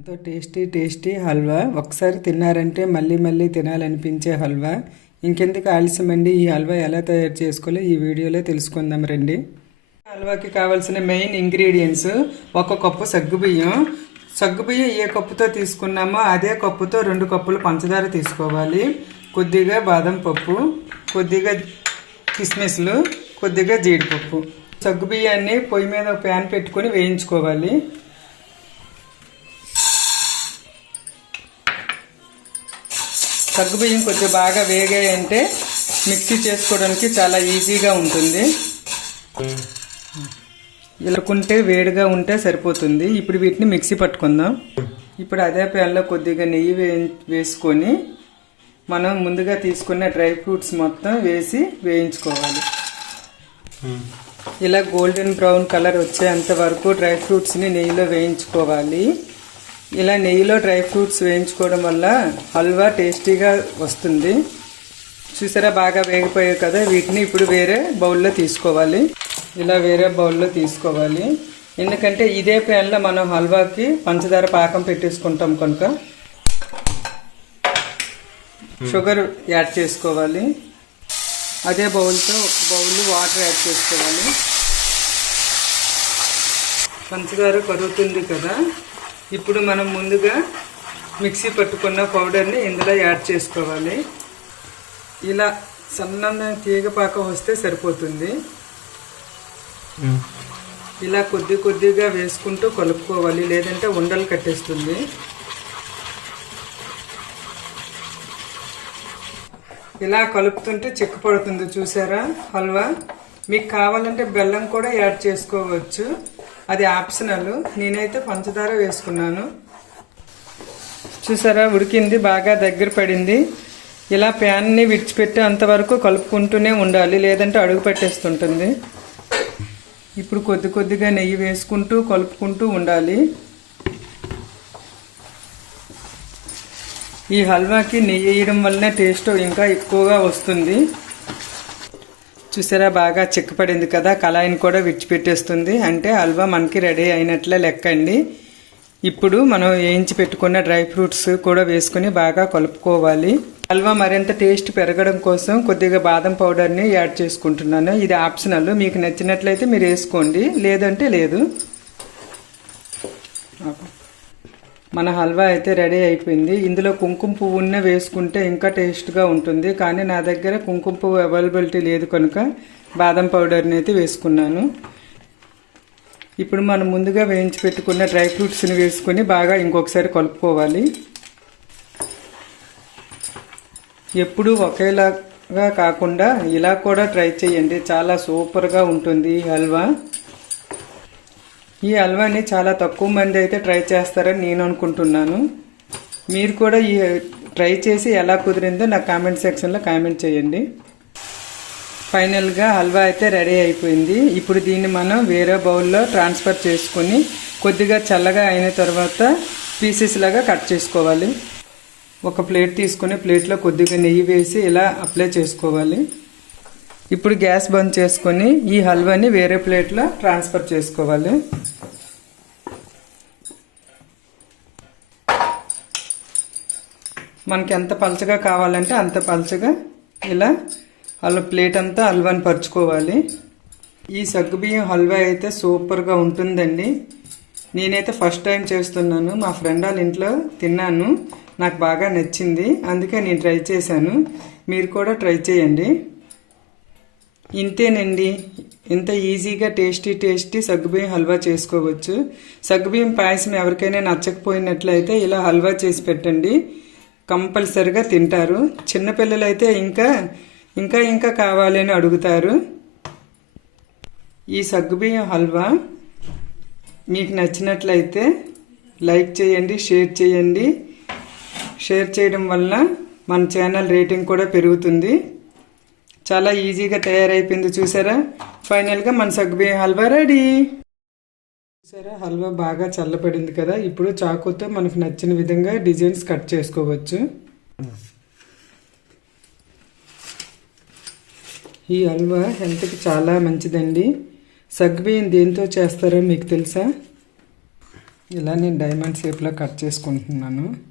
ఎంతో tasty tasty halwa. ఒకసారి తిన్నారంటే మళ్ళీ మళ్ళీ తినాలనిపించే హల్వా. ఇంకెందుకు ఆలస్యమండి ఈ హల్వా ఎలా తయారు చేసుకోవాలో ఈ వీడియోలో తెలుసుకుందాం రండి. హల్వాకి కావాల్సిన మెయిన్ ఇంగ్రీడియంట్స్ ఒక కప్పు సగ్గుబియ్యం. సగ్గుబియ్యం ఏ కప్పుతో తీసుకున్నామో అదే కప్పుతో రెండు కప్పులు పంచదార తీసుకోవాలి. కొద్దిగా బాదం పప్పు కొద్దిగా కిస్మిస్లు కొద్దిగా జీడిపప్పు. సగ్గుబియ్యాన్ని పొయ్యి మీద ఒక ప్యాన్ పెట్టుకొని వేయించుకోవాలి. సగ్గుబియ్యం కొంచెం బాగా వేగాయంటే మిక్సీ చేసుకోవడానికి చాలా ఈజీగా ఉంటుంది. ఇలాకుంటే వేడిగా ఉంటే సరిపోతుంది. ఇప్పుడు వీటిని మిక్సీ పట్టుకుందాం. ఇప్పుడు అదే ప్యాన్లో కొద్దిగా నెయ్యి వే వేసుకొని మనం ముందుగా తీసుకున్న డ్రై ఫ్రూట్స్ మొత్తం వేసి వేయించుకోవాలి. ఇలా గోల్డెన్ బ్రౌన్ కలర్ వచ్చేంత వరకు డ్రై ఫ్రూట్స్ని నెయ్యిలో వేయించుకోవాలి. ఇలా నెయ్యిలో డ్రై ఫ్రూట్స్ వేయించుకోవడం వల్ల హల్వా టేస్టీగా వస్తుంది. చూసారా బాగా వేగిపోయాయి కదా. వీటిని ఇప్పుడు వేరే బౌల్లో తీసుకోవాలి. ఇలా వేరే బౌల్లో తీసుకోవాలి. ఎందుకంటే ఇదే ప్యాన్లో మనం హల్వాకి పంచదార పాకం పెట్టేసుకుంటాం కనుక. షుగర్ యాడ్ చేసుకోవాలి. అదే బౌల్తో ఒక బౌల్ వాటర్ యాడ్ చేసుకోవాలి. పంచదార కరుగుతుంది కదా. ఇప్పుడు మనం ముందుగా మిక్సీ పట్టుకున్న పౌడర్ని ఇందులో యాడ్ చేసుకోవాలి. ఇలా సన్న తీగ పాకం వస్తే సరిపోతుంది. ఇలా కొద్ది కొద్దిగా వేసుకుంటూ కలుపుకోవాలి లేదంటే ఉండలు కట్టేస్తుంది. ఇలా కలుపుతుంటే చిక్కు పడుతుంది చూసారా? హల్వా. మీకు కావాలంటే బెల్లం కూడా యాడ్ చేసుకోవచ్చు. అది ఆప్షనల్. నేనైతే పంచదార వేసుకున్నాను. చూసారా ఉడికింది బాగా దగ్గర పడింది. ఇలా ప్యాన్ని విడిచిపెట్టి అంతవరకు కలుపుకుంటూనే ఉండాలి లేదంటే అడుగు పెట్టేస్తుంటుంది. ఇప్పుడు కొద్ది కొద్దిగా నెయ్యి వేసుకుంటూ కలుపుకుంటూ ఉండాలి. ఈ హల్వాకి నెయ్యి వేయడం వల్లనే టేస్ట్ ఇంకా ఎక్కువగా వస్తుంది. చూసారా? బాగా చిక్కపడింది కదా. కళాయిని కూడా విడిచిపెట్టేస్తుంది. అంటే హల్వా మనకి రెడీ అయినట్లే లెక్క అండి ఇప్పుడు మనం వేయించి పెట్టుకున్న డ్రై ఫ్రూట్స్ కూడా వేసుకుని బాగా కలుపుకోవాలి. హల్వా మరింత టేస్ట్ పెరగడం కోసం కొద్దిగా బాదం పౌడర్ని యాడ్ చేసుకుంటున్నాను. ఇది ఆప్షనల్. మీకు నచ్చినట్లయితే మీరు వేసుకోండి. లేదంటే లేదు. మన హల్వా అయితే రెడీ అయిపోయింది. ఇందులో కుంకుమ పువ్వున్న వేసుకుంటే ఇంకా టేస్ట్గా ఉంటుంది. కానీ నా దగ్గర కుంకుమ పువ్వు అవైలబిలిటీ లేదు కనుక బాదం పౌడర్ని అయితే వేసుకున్నాను. ఇప్పుడు మనం ముందుగా వేయించి పెట్టుకున్న డ్రై ఫ్రూట్స్ని వేసుకొని బాగా ఇంకొకసారి కలుపుకోవాలి. ఎప్పుడూ ఒకేలాగా కాకుండా ఇలా కూడా ట్రై చేయండి. చాలా సూపర్గా ఉంటుంది ఈ హల్వా. ఈ హల్వాని చాలా తక్కువ మంది అయితే ట్రై చేస్తారని నేను అనుకుంటున్నాను. మీరు కూడా ఈ ట్రై చేసి ఎలా కుదిరిందో నా కామెంట్ సెక్షన్లో కామెంట్ చేయండి. ఫైనల్గా హల్వా అయితే రెడీ అయిపోయింది. ఇప్పుడు దీన్ని మనం వేరే బౌల్లో ట్రాన్స్ఫర్ చేసుకొని కొద్దిగా చల్లగా అయిన తర్వాత పీసెస్ లాగా కట్ చేసుకోవాలి. ఒక ప్లేట్ తీసుకొని ప్లేట్లో కొద్దిగా నెయ్యి వేసి ఇలా అప్లై చేసుకోవాలి. ఇప్పుడు గ్యాస్ బంద్ చేసుకొని ఈ హల్వాని వేరే ప్లేట్లో ట్రాన్స్ఫర్ చేసుకోవాలి. మనకి ఎంత పలచగా కావాలంటే అంత పలచగా ఇలా అలా ప్లేట్ అంతా హల్వాని పరుచుకోవాలి. ఈ సగ్గుబియ్యం హల్వా అయితే సూపర్గా ఉంటుందండి. నేనైతే ఫస్ట్ టైం చేస్తున్నాను. మా ఫ్రెండ్ వాళ్ళ ఇంట్లో తిన్నాను. నాకు బాగా నచ్చింది. అందుకే నేను ట్రై చేశాను. మీరు కూడా ట్రై చేయండి. ఇంతేనండి. ఇంత ఈజీగా టేస్టీ టేస్టీ సగ్గుబియ్యం హల్వా చేసుకోవచ్చు. సగ్గుబియ్యం పాయసం ఎవరికైనా నచ్చకపోయినట్లయితే ఇలా హల్వా చేసి పెట్టండి. కంపల్సరిగా తింటారు. చిన్నపిల్లలైతే ఇంకా ఇంకా ఇంకా కావాలని అడుగుతారు. ఈ సగ్గుబియ్యం హల్వా మీకు నచ్చినట్లయితే లైక్ చేయండి షేర్ చేయండి. షేర్ చేయడం వల్ల మన ఛానల్ రేటింగ్ కూడా పెరుగుతుంది. చాలా ఈజీగా తయారైపోయింది చూసారా? ఫైనల్గా మన సగ్బియ్యం హల్వా రెడీ. చూసారా హల్వా బాగా చల్లబడింది కదా? ఇప్పుడు చాకుతో మనకు నచ్చిన విధంగా డిజైన్స్ కట్ చేసుకోవచ్చు. ఈ హల్వా హెల్త్కి చాలా మంచిదండి. సగ్బియ్యం దేంతో చేస్తారో మీకు తెలుసా? ఇలా నేను డైమండ్ షేప్లో కట్ చేసుకుంటున్నాను.